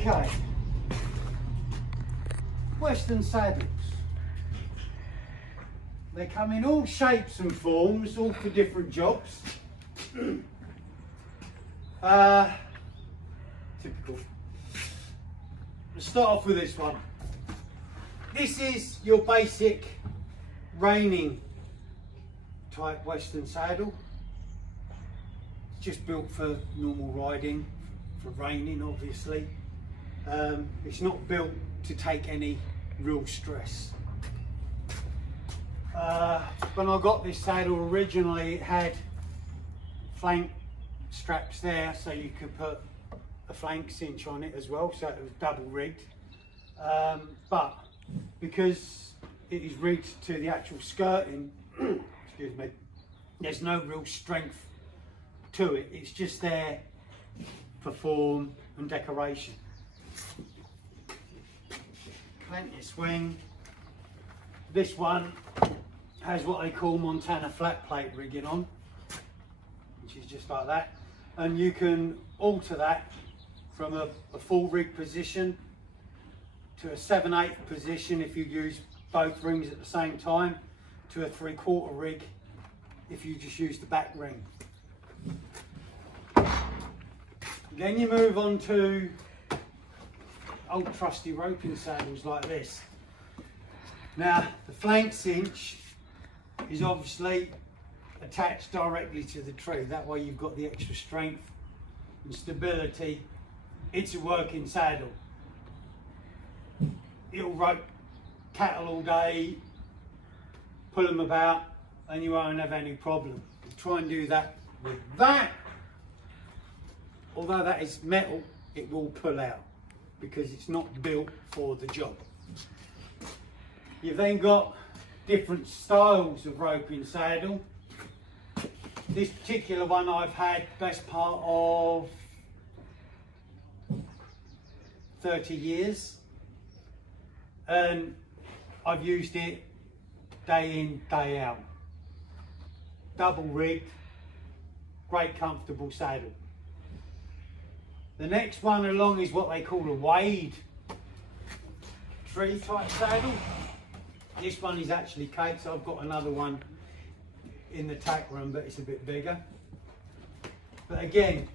Okay, Western saddles. They come in all shapes and forms, all for different jobs. Typical. Let's start off with this one. This is your basic reining type Western saddle. It's just built for normal riding, for reining obviously. It's not built to take any real stress. When I got this saddle originally, it had flank straps there, so you could put a flank cinch on it as well, so it was double rigged. But because it is rigged to the actual skirting, excuse me, there's no real strength to it. It's just there for form and decoration. Plenty of swing. This one has what they call Montana flat plate rigging on, which is just like that, and you can alter that from a full rig position to a 7/8 position if you use both rings at the same time, to a 3/4 rig if you just use the back ring. Then you move on to old trusty roping saddles like this. Now the flank cinch is obviously attached directly to the tree, that way you've got the extra strength and stability. It's a working saddle. It'll rope cattle all day, pull them about, and you won't have any problem. Try and do that with that. Although that is metal, it will pull out because it's not built for the job. You've then got different styles of roping saddle. This particular one I've had best part of 30 years, and I've used it day in, day out. Double rigged, great comfortable saddle. The next one along is what they call a wade tree type saddle. This one is actually caked, so I've got another one in the tack room, but it's a bit bigger. But again,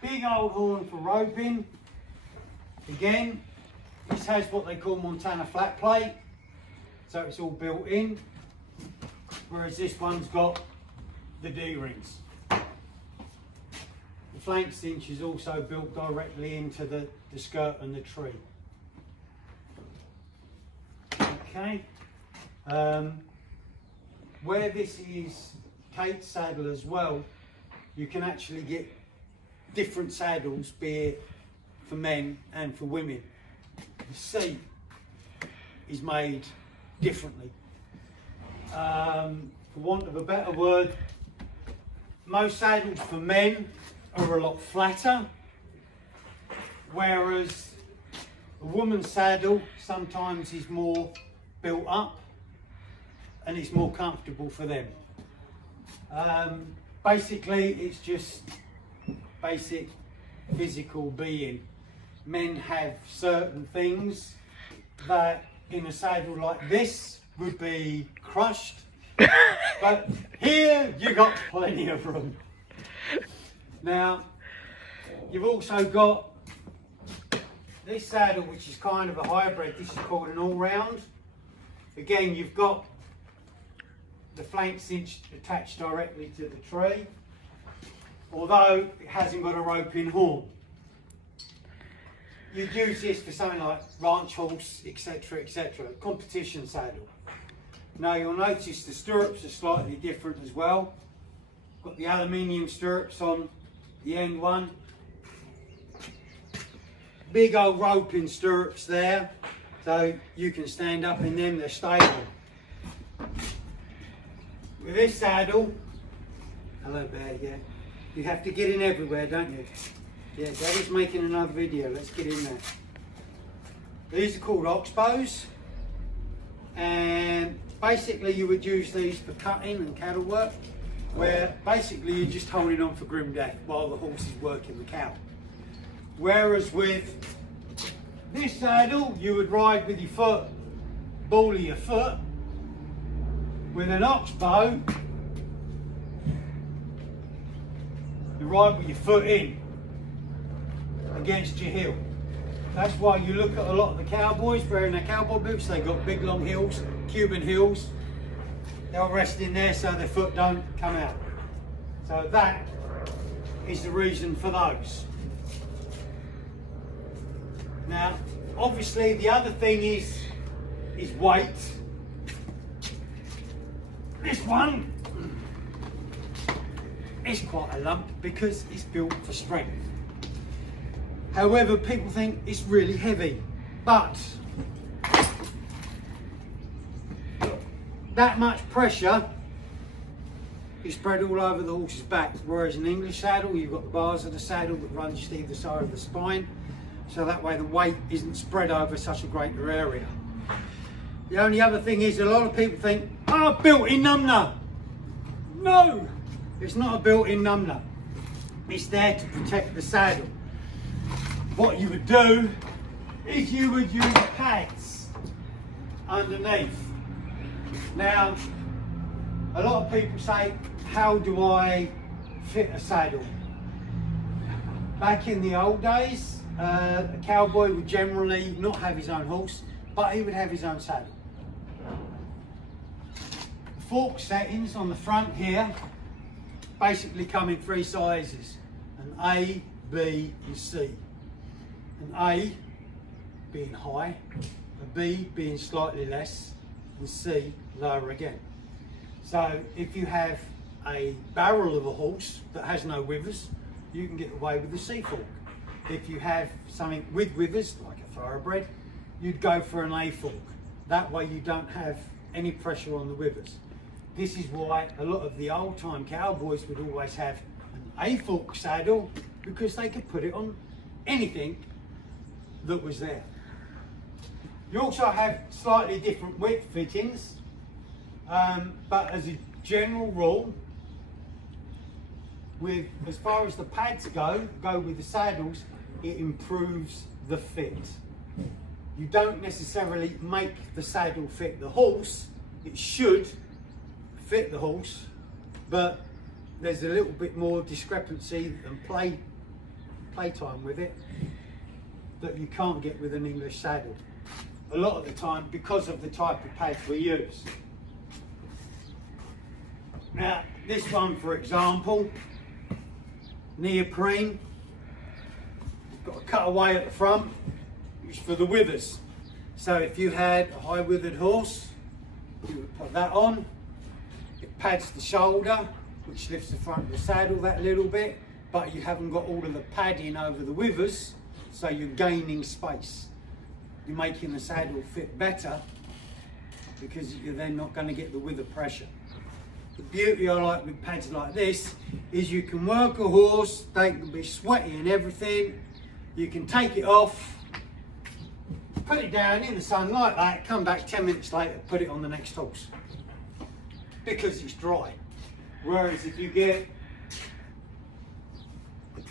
big old horn for roping. Again, this has what they call Montana flat plate, so it's all built in, whereas this one's got the D-rings. The flank cinch is also built directly into the skirt and the tree. Okay, where this is Kate's saddle as well, you can actually get different saddles, be it for men and for women. The seat is made differently. For want of a better word, most saddles for men are a lot flatter, whereas a woman's saddle sometimes is more built up and it's more comfortable for them. Basically, it's just basic physical being. Men have certain things that in a saddle like this would be crushed, but here you got plenty of room. Now, you've also got this saddle, which is kind of a hybrid. This is called an all-round. Again, you've got the flank cinch attached directly to the tree, although it hasn't got a roping horn. You'd use this for something like ranch horse, etc., etc., competition saddle. Now you'll notice the stirrups are slightly different as well. Got the aluminium stirrups on the end one. Big old roping stirrups there, so you can stand up in them, they're stable. With this saddle, hello Bear, yeah, you have to get in everywhere, don't you? Yeah, Daddy's making another video, let's get in there. These are called oxbows, and basically you would use these for cutting and cattle work, where basically you're just holding on for grim death while the horse is working the cow. Whereas with this saddle, you would ride with your foot, ball of your foot. With an oxbow, you ride with your foot in against your heel. That's why you look at a lot of the cowboys wearing their cowboy boots. They've got big long heels, Cuban heels. They'll rest in there so their foot don't come out. So that is the reason for those. Now, obviously the other thing is weight. This one is quite a lump because it's built for strength. However, people think it's really heavy, but that much pressure is spread all over the horse's back, whereas an English saddle, you've got the bars of the saddle that run just either side of the spine, so that way the weight isn't spread over such a greater area. The only other thing is, a lot of people think, oh, built-in number. No, it's not a built-in number. It's there to protect the saddle. What you would do is you would use pads underneath. Now, a lot of people say, how do I fit a saddle? Back in the old days, a cowboy would generally not have his own horse, but he would have his own saddle. Fork settings on the front here basically come in three sizes: an A, B and C. An A being high, a B being slightly less, and C lower again. So if you have a barrel of a horse that has no withers, you can get away with the C fork. If you have something with withers, like a thoroughbred, you'd go for an A fork. That way you don't have any pressure on the withers. This is why a lot of the old time cowboys would always have an A fork saddle, because they could put it on anything that was there. You also have slightly different width fittings, but as a general rule, with as far as the pads go with the saddles, it improves the fit. You don't necessarily make the saddle fit the horse. It should fit the horse, but there's a little bit more discrepancy and playtime with it that you can't get with an English saddle a lot of the time, because of the type of pads we use. Now, this one, for example, neoprene, got a cutaway at the front, which is for the withers. So if you had a high withered horse, you would put that on. It pads the shoulder, which lifts the front of the saddle that little bit, but you haven't got all of the padding over the withers, so you're gaining space. You're making the saddle fit better because you're then not going to get the wither pressure. The beauty I like with pads like this is you can work a horse, they can be sweaty and everything, you can take it off, put it down in the sun like that, come back 10 minutes later, put it on the next horse, because it's dry. Whereas if you get a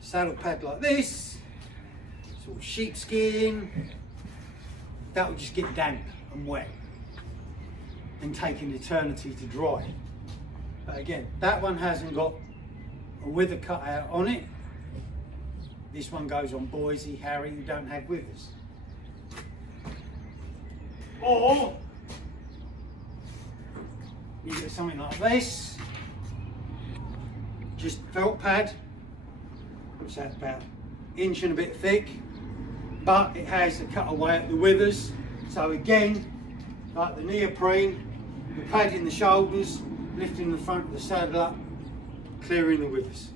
saddle pad like this, sort of sheepskin, that will just get damp and wet and take an eternity to dry. But again, that one hasn't got a wither cut out on it. This one goes on Boise, Harry, who don't have withers. Or you get something like this, just felt pad, which is about an inch and a bit thick, but it has a cutaway at the withers. So again, like the neoprene, you're padding the shoulders, lifting the front of the saddle up, clearing the withers.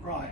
Right.